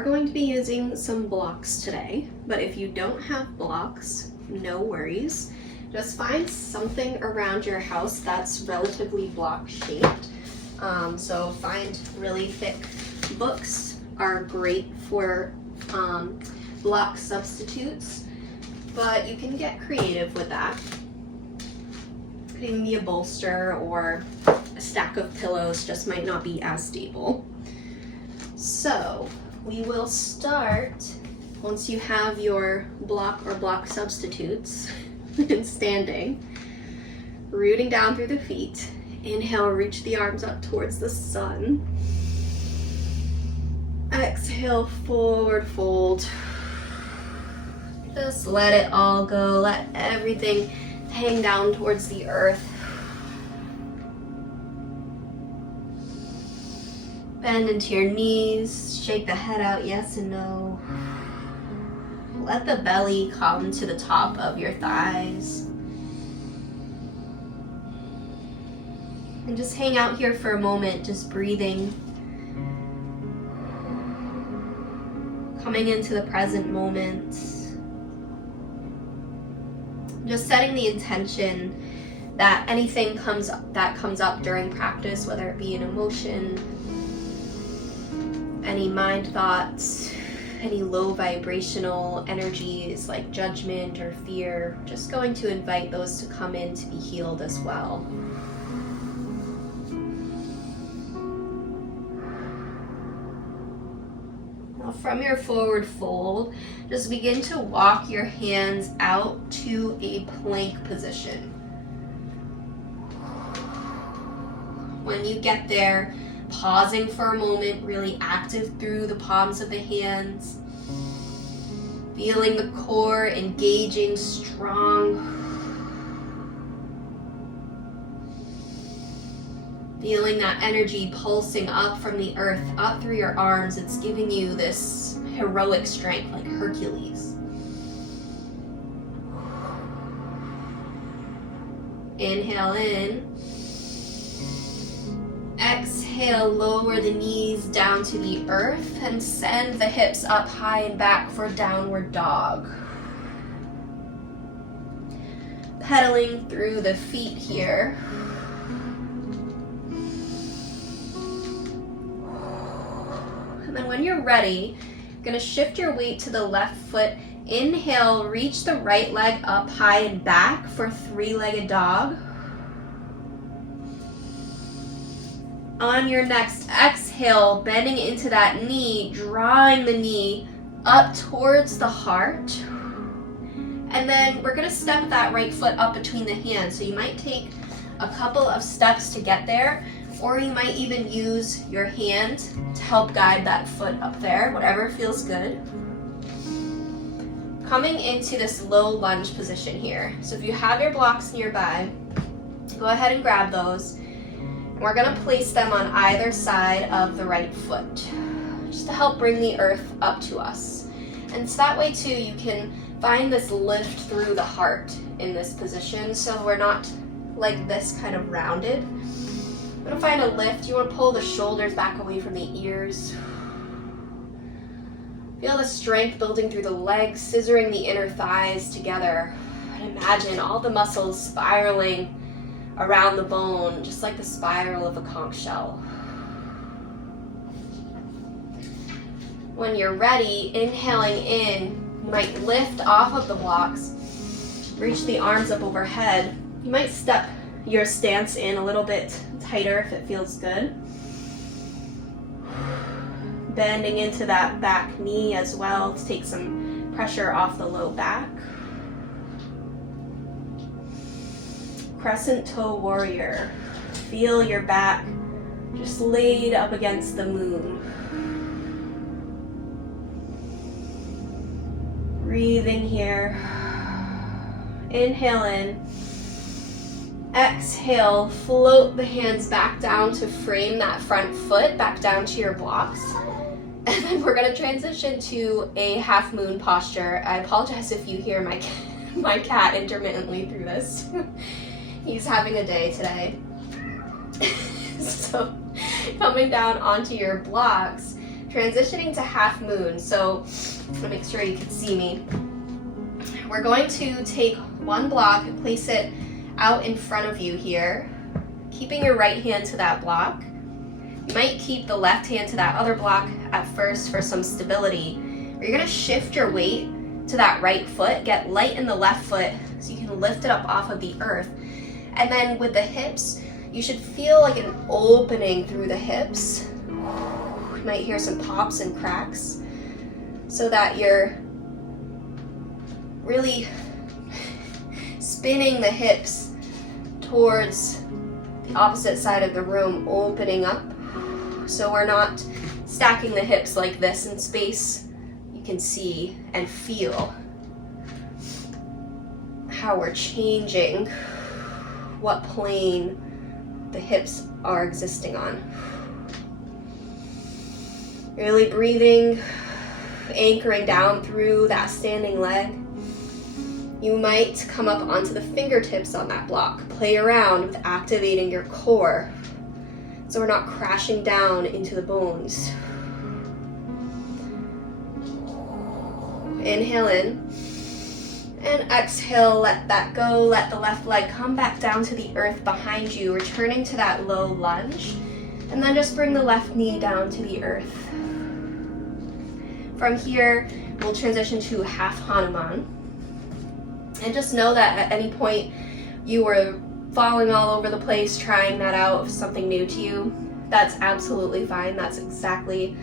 are going to be using some blocks today, but if you don't have blocks, no worries. Just find something around your house that's relatively block shaped. So find really thick books are great for block substitutes, but you can get creative with that. It could even be a bolster or a stack of pillows, just might not be as stable. So we will start once you have your block or block substitutes in standing, rooting down through the feet. Inhale, reach the arms up towards the sun. Exhale, forward fold. Just let it all go. Let everything hang down towards the earth. Bend into your knees. Shake the head out, yes and no. Let the belly come to the top of your thighs. And just hang out here for a moment, just breathing. Coming into the present moment. Just setting the intention that anything that comes up during practice, whether it be an emotion, any mind thoughts, any low vibrational energies like judgment or fear, just going to invite those to come in to be healed as well. Now from your forward fold, just begin to walk your hands out to a plank position. When you get there, pausing for a moment, really active through the palms of the hands. Feeling the core engaging, strong. Feeling that energy pulsing up from the earth, up through your arms. It's giving you this heroic strength like Hercules. Inhale in. Exhale, lower the knees down to the earth and send the hips up high and back for downward dog. Pedaling through the feet here. And then when you're ready, you're going to shift your weight to the left foot. Inhale, reach the right leg up high and back for three-legged dog. On your next exhale, bending into that knee, drawing the knee up towards the heart. And then we're going to step that right foot up between the hands. So you might take a couple of steps to get there, or you might even use your hand to help guide that foot up there, whatever feels good. Coming into this low lunge position here. So if you have your blocks nearby, go ahead and grab those. We're going to place them on either side of the right foot, just to help bring the earth up to us. And so that way too, you can find this lift through the heart in this position, so we're not like this kind of rounded. You want to find a lift. You want to pull the shoulders back away from the ears. Feel the strength building through the legs, scissoring the inner thighs together. And imagine all the muscles spiraling around the bone, just like the spiral of a conch shell. When you're ready, inhaling in, you might lift off of the blocks, reach the arms up overhead. You might step your stance in a little bit tighter if it feels good. Bending into that back knee as well to take some pressure off the low back. Crescent toe warrior. Feel your back just laid up against the moon. Breathing here. Inhale in. Exhale, float the hands back down to frame that front foot back down to your blocks. And then we're going to transition to a half moon posture. I apologize if you hear my cat intermittently through this. He's having a day today. So coming down onto your blocks, Transitioning to half moon, so I'm gonna make sure you can see me. We're going to take one block and place it out in front of you here, keeping your right hand to that block. You might keep the left hand to that other block at first for some stability. You're gonna shift your weight to that right foot, get light in the left foot so you can lift it up off of the earth. And then with the hips, you should feel like an opening through the hips. You might hear some pops and cracks so that you're really spinning the hips towards the opposite side of the room, opening up. So we're not stacking the hips like this in space. You can see and feel how we're changing what plane the hips are existing on. Really breathing, anchoring down through that standing leg. You might come up onto the fingertips on that block. Play around with activating your core so we're not crashing down into the bones. Inhale in and exhale, let that go. Let the left leg come back down to the earth behind you, returning to that low lunge. And then just bring the left knee down to the earth. From here, we'll transition to half Hanuman. And just know that at any point you were falling all over the place, trying that out, if something new to you, that's absolutely fine. That's exactly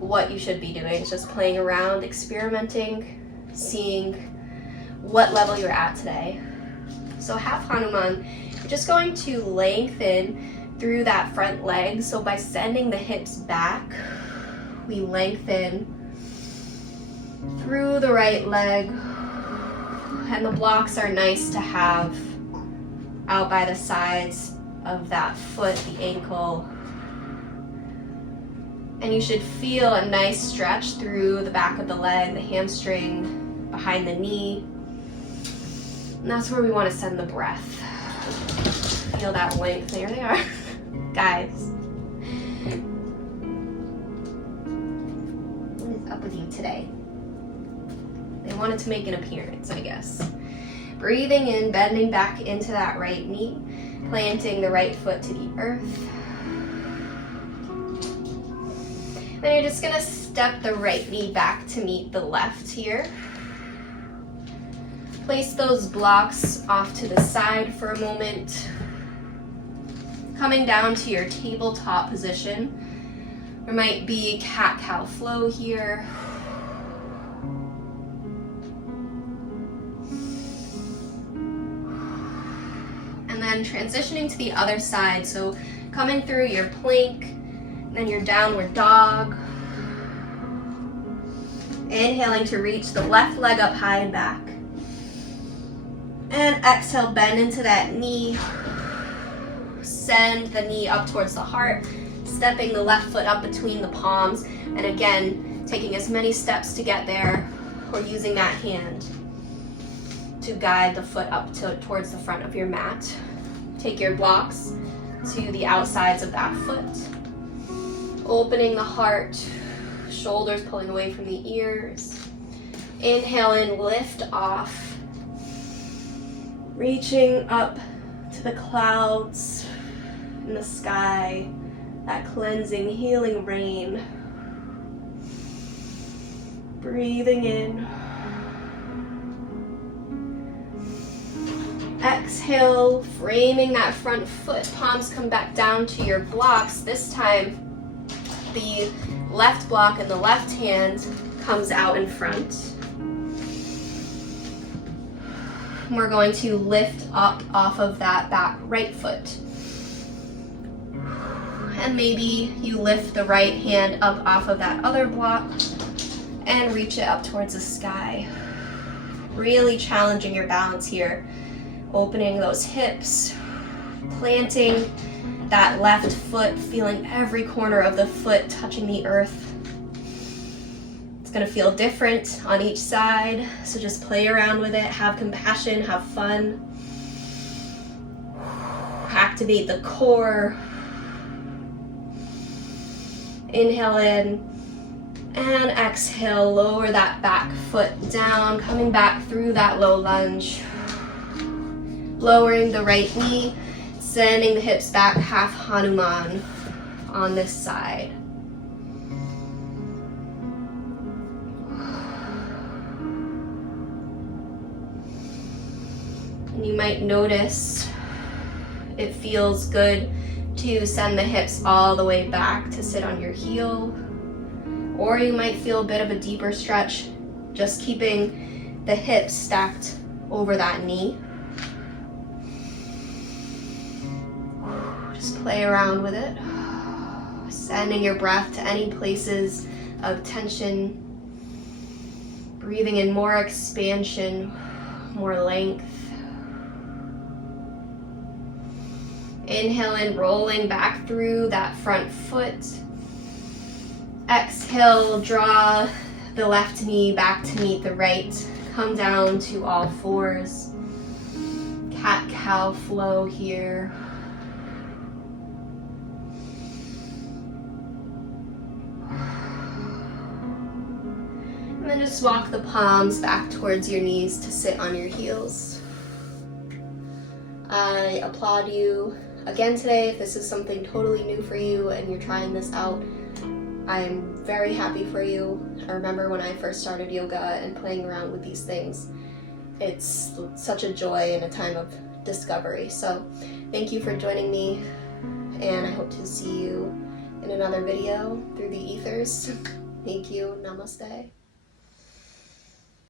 what you should be doing. It's just playing around, experimenting, seeing what level you're at today. So half Hanuman, you're just going to lengthen through that front leg. So by sending the hips back, we lengthen through the right leg. And the blocks are nice to have out by the sides of that foot, the ankle. And you should feel a nice stretch through the back of the leg, the hamstring, behind the knee. And that's where we want to send the breath. Feel that length. There they are. Guys. What is up with you today? They wanted to make an appearance, I guess. Breathing in, bending back into that right knee, planting the right foot to the earth. Then you're just gonna step the right knee back to meet the left here. Place those blocks off to the side for a moment. Coming down to your tabletop position. There might be cat-cow flow here. And then transitioning to the other side, so coming through your plank, then your downward dog. Inhaling to reach the left leg up high and back. And exhale, bend into that knee. Send the knee up towards the heart, stepping the left foot up between the palms, and again, taking as many steps to get there, or using that hand to guide the foot up towards the front of your mat. Take your blocks to the outsides of that foot. Opening the heart, shoulders pulling away from the ears. Inhale in, lift off. Reaching up to the clouds in the sky, that cleansing, healing rain. Breathing in. Exhale, framing that front foot. Palms come back down to your blocks. This time, the left block and the left hand comes out in front. We're going to lift up off of that back right foot. And maybe you lift the right hand up off of that other block and reach it up towards the sky. Really challenging your balance here. Opening those hips, planting that left foot, feeling every corner of the foot touching the earth. It's gonna feel different on each side, so just play around with it, have compassion, have fun. Activate the core. Inhale in, And exhale, lower that back foot down, coming back through that low lunge. Lowering the right knee, sending the hips back, half Hanuman on this side. And you might notice it feels good to send the hips all the way back to sit on your heel. Or you might feel a bit of a deeper stretch, just keeping the hips stacked over that knee. Just play around with it. Sending your breath to any places of tension. Breathing in more expansion, more length. Inhale in, rolling back through that front foot. Exhale, draw the left knee back to meet the right. Come down to all fours. Cat-cow flow here. And then just walk the palms back towards your knees to sit on your heels. I applaud you again today. If this is something totally new for you and you're trying this out, I'm very happy for you. I remember when I first started yoga and playing around with these things. It's such a joy and a time of discovery. So thank you for joining me, and I hope to see you in another video through the ethers. Thank you. Namaste.